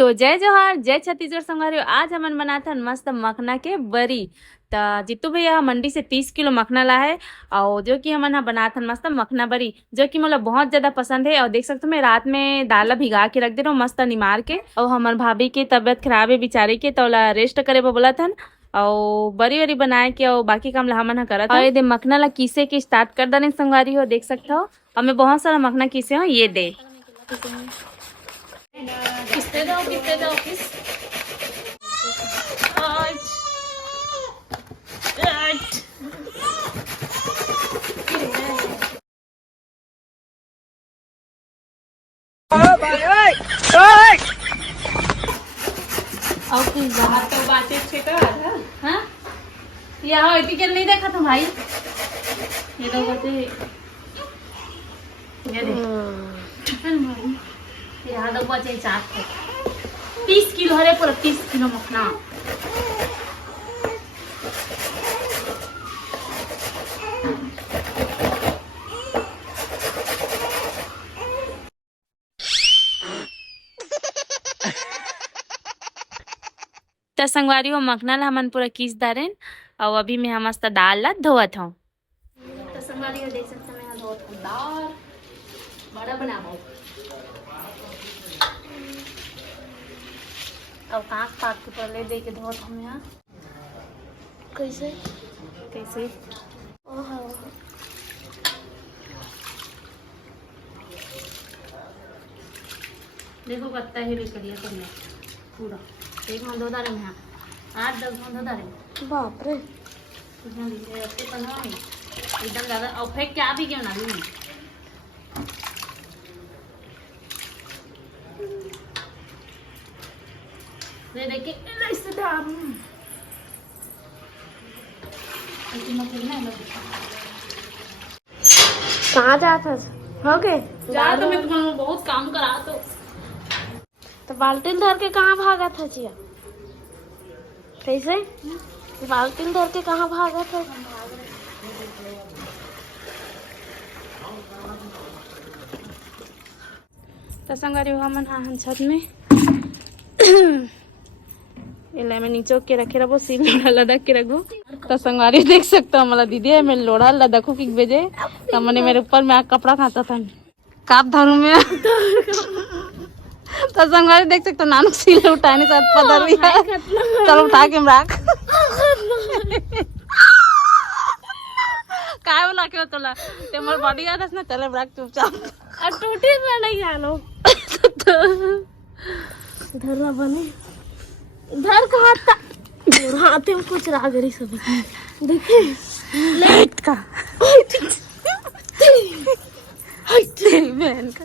तो जय जोहार जय छत्तीसगढ़ संगवारी। आज हमन बनाथन मस्त मखना के बरी। तो जीतू भैया मंडी से 30 किलो मखना ला है और जो कि हमन बनाथन मस्त मखना बरी, जो कि मोला बहुत ज्यादा पसंद है। और देख सकते हो मैं रात में दाल ला भिगा के रख दे रहा हूँ मस्त निमार के। और हमार भाभी की तबियत खराब है बेचारी के, तो ला रेस्ट करे बोला थन और बरी वरी बनाए के और बाकी काम ला हमन करत। और ये मखना ला किसे के स्टार्ट कर दे संगवारी हो, देख सकते हो। और मैं बहुत सारा मखना किसे हो, ये दे किसते दो किस और कुछ बात तो बातें छिका हाँ यहाँ टिकट नहीं देखा तुम भाई, ये दो बच्चे ये दे यहाँ दो बच्चे 30 किलो हरे पूरा 30 किलो मखना। तो संगवारी हो मखना ला हमन पूरा किस दारेन और अभी मैं मस्त दाल ला धोवत हूँ। तो संगवारी हो देख सकते हैं मैं धोवत हूँ दाल बड़ा बनाबो। अब कांच पाक के पहले दे के धोत हूँ यहाँ। कैसे कैसे ओह देखो कत्ता ही करिए करिए पूरा एक में 2 दारे में 8-10 में 2 दारे। बाप रे एकदम ज्यादा और फेंक क्या भी क्यों ना लूँ। ये देखिए रिश्तेदार कहाँ जाता हो गए जा तो मैं तुम्हें बहुत काम करा तो बाल्टी धर के कहाँ भागा था जिया? कैसे बाल्टी धर के कहाँ भागा था? तो संगवारी हमन हाँ छत में इला मैं नीचे के रखे रहो सील लोढ़ा लदक के रखो। तो संगवारी देख सकते हो हमारा दीदी है मैं लोढ़ा लदको की बजे तो मैंने मेरे ऊपर में कपड़ा खाता था काप धरू में तो संगवारी देख सकते हो नानू सील उठाने साथ पदर भी है चलो उठा के रख काय बोला क्यों तोला ते मोर बॉडी गार्ड है ना चले रख चुपचाप और टूटी में नहीं आलो धरवा बने धर कहाँ था हाथे में कुछ रागरी सब देखिए लाइट का तेरी बहन का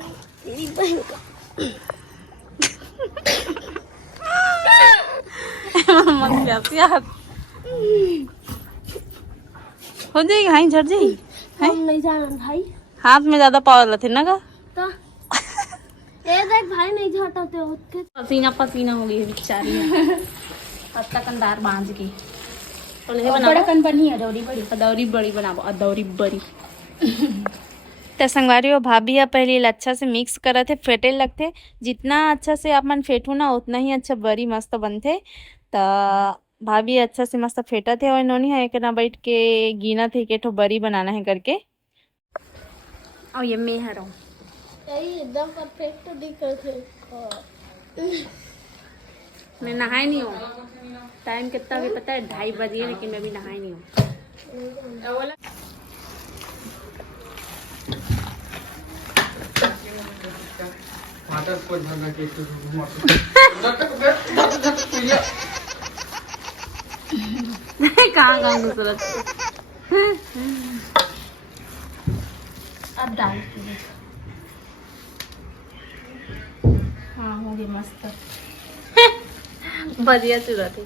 हो जाएगी हाई झड़ जाएगी नहीं जाना भाई हाथ में ज्यादा पावर थे ना का तो ये देख भाई नहीं झटाते होते पसीना पसीना हो गई है बेचारी पत्ता कंदार बांध के बड़ा कन बनी अदौरी बड़ी बनाबो अदौरी बड़ी। तो संगवारी हो भाभी या पहले अच्छा से मिक्स करे थे फेटे लगते जितना अच्छा से आप मन फेटू ना उतना ही अच्छा बड़ी मस्त बनते। तो भाभी अच्छा से मस्त फेटा थे और इन्होंने है कि ना बैठ के गिना थे कि बड़ी बनाना है करके। और ये मैं हूँ एकदम परफेक्ट दिख रहे। मैं नहाई नहीं हूँ, टाइम कितना भी पता है 2:30 बजे लेकिन मैं भी नहाई नहीं हूँ। कहाँ खूबसूरत अब डाल हाँ हो गई मस्त बढ़िया सूरत है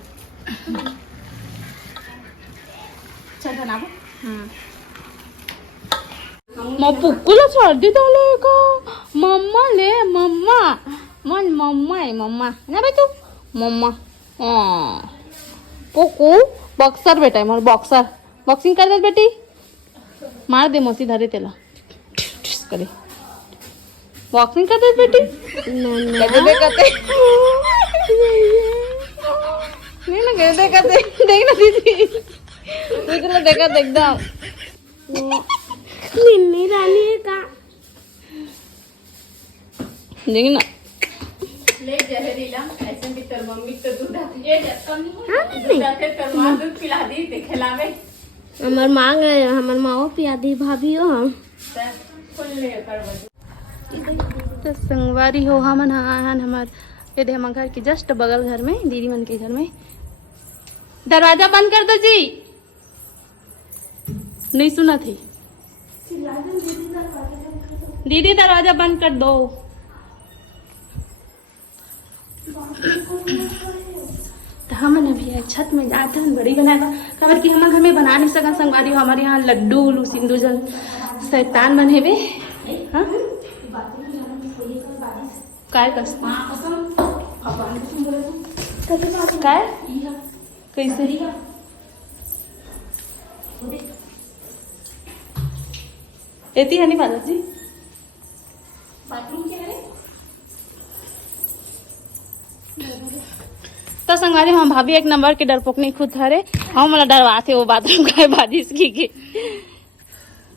चल बनाबो। पुक्कुला सर्दी डाले का मम्मा ले मम्मा मन मम्मा है मम्मा ना बेटू मम्मा पुक्कू बॉक्सर बेटा है मोर बॉक्सर बॉक्सिंग कर दे बेटी मार दे मौसी धरे तेला करे बॉक्सिंग करते बेटी करते नहीं ना गए देखा देख ना दीदी तो देखा एकदम निन्नी रानी का देख ना ले जहरीला ऐसे भी तर मम्मी तो दूध आती है जब दूध आते तर मां दूध पिला दी ते खिलावे हमार मांग है हमार माओ पिया दी भाभी हो हम फुल ले कर तो संगवारी हो हमन हान हमार ये दे हम घर के जस्ट बगल घर में दीदी मन के घर में दरवाजा बंद कर दो जी नहीं सुना थी दीदी दरवाजा बंद कर दो तो हम अभी छत में जाते हैं बड़ी बनाएगा खबर कि हमारे घर में बना नहीं सका संगवारी हो हमारे यहाँ लड्डू उल्लू सिंधु जल शैतान बने हुए हाँ काय कसम काय कैसे येती है नहीं बालाजी जी बाथरूम के है तो संगवारी हम भाभी एक नंबर के डरपोक नहीं खुद हरे हम मला डरवाते वो बाथरूम का बारिश की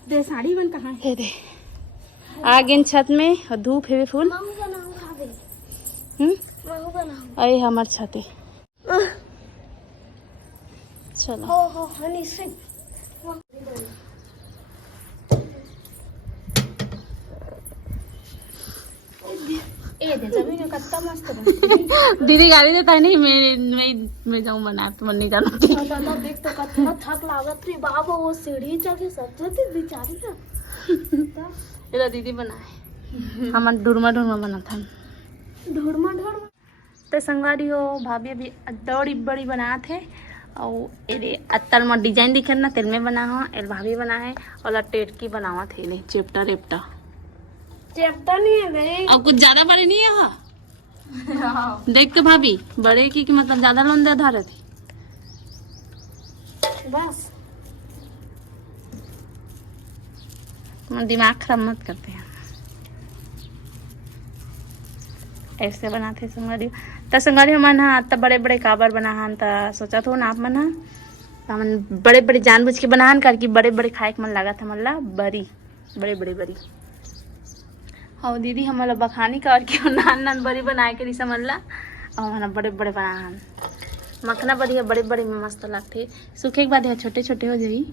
दे साड़ी बन कहाँ है दे आग इन छत में और धूप है फूल मामू बनाओ भाभी मामू बनाओ अरे हमार छते चलो हो हनी से ए दे जमीन में कत्ता मस्त दीदी गाड़ी देता नहीं मैं जाऊँ बना तो मन नहीं जाना दादा देख तो कितना थक लागत रे बाबा वो सीढ़ी चढ़ सब्जी बेचारी ना ये दीदी बनाए हमार ढूरमा बना था ढोरमा तो संगवारी हो भाभी अभी दौड़ी बड़ी बना थे और ये अत्तर में डिजाइन दिखे ना तेल में बना हो एल भाभी बना है और टेटकी बनावा थे नहीं चेप्टा रेप्टा चेप्टा नहीं है रे और कुछ ज्यादा बड़े नहीं है हाँ देख तो भाभी बड़े की मतलब ज्यादा लोन दे धारे थे बस दिमाग खराब मत करते हैं ऐसे बनाते संगवारी तो संगवारी मन हाँ तब बड़े बड़े काबर बना हन तो सोचा तो ना आप मन हाँ मन बड़े बड़े जानबूझ के बना हन करके बड़े बड़े खाए के मन लगा था मल्ला बड़ी बड़े बड़े बड़ी हाँ दीदी हमारा बखानी कर के नान नान बड़ी बनाए के रिसा मल्ला और हमारा बड़े बड़े बना हन मखना बढ़िया बड़े बड़े में मस्त लगते सूखे के बाद है छोटे छोटे हो जाई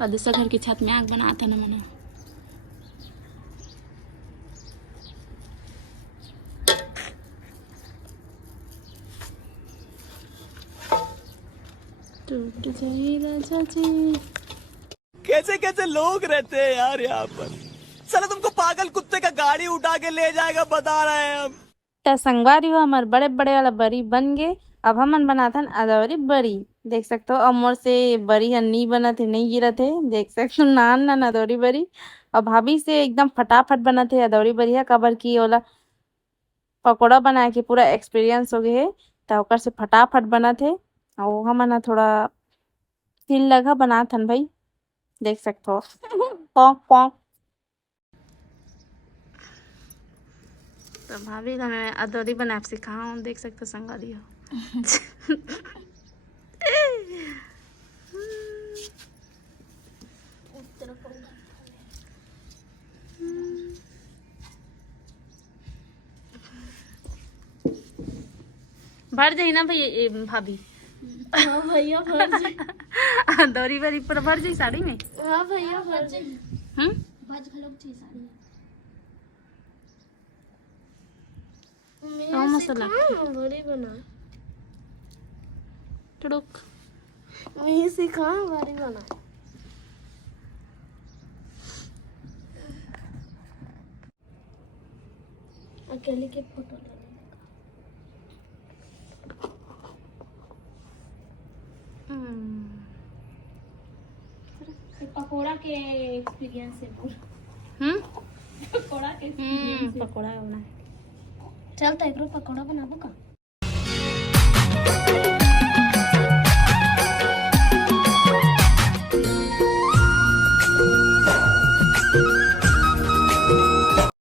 और दूसरा घर की छत में आग बनाता ना मना टूट जाए राजा जी कैसे कैसे लोग रहते हैं यार यहाँ पर साला तुमको पागल कुत्ते का गाड़ी उठा के ले जाएगा बता रहे हैं हम तो संगवारी हो हमारे बड़े बड़े वाला बड़ी बन गए अब हमन बनाता अदौरी बड़ी देख सकते हो अमोर से बड़ी नहीं बना थे नहीं गिरा थे देख सकते हो नान नान अदौरी बड़ी और भाभी से एकदम फटाफट बना थे अदौरी बड़ी कबर की ओला पकौड़ा बना के पूरा एक्सपीरियंस हो गए है तो ओकर से फटाफट बना थे और हमन थोड़ा तिल लगा बना थन भाई देख सकते हो पौक पौक तो भाभी हमें अदौरी बना सिखाऊं देख सकते हो संगवारी हो भर जाई ना भाई भाभी हाँ भैया भर जाए दौरी बारी पूरा भर जाई साड़ी में हाँ भैया भर जाए बाज खलोक छी साड़ी तो मसाला बड़ी बना टुडुक मैं सिखा बड़ी बना अकेले के फोटो ले पकोड़ा के एक्सपीरियंस से बोल पकोड़ा के पकौड़ा होना है चल तो एक पकौड़ा बनाबो का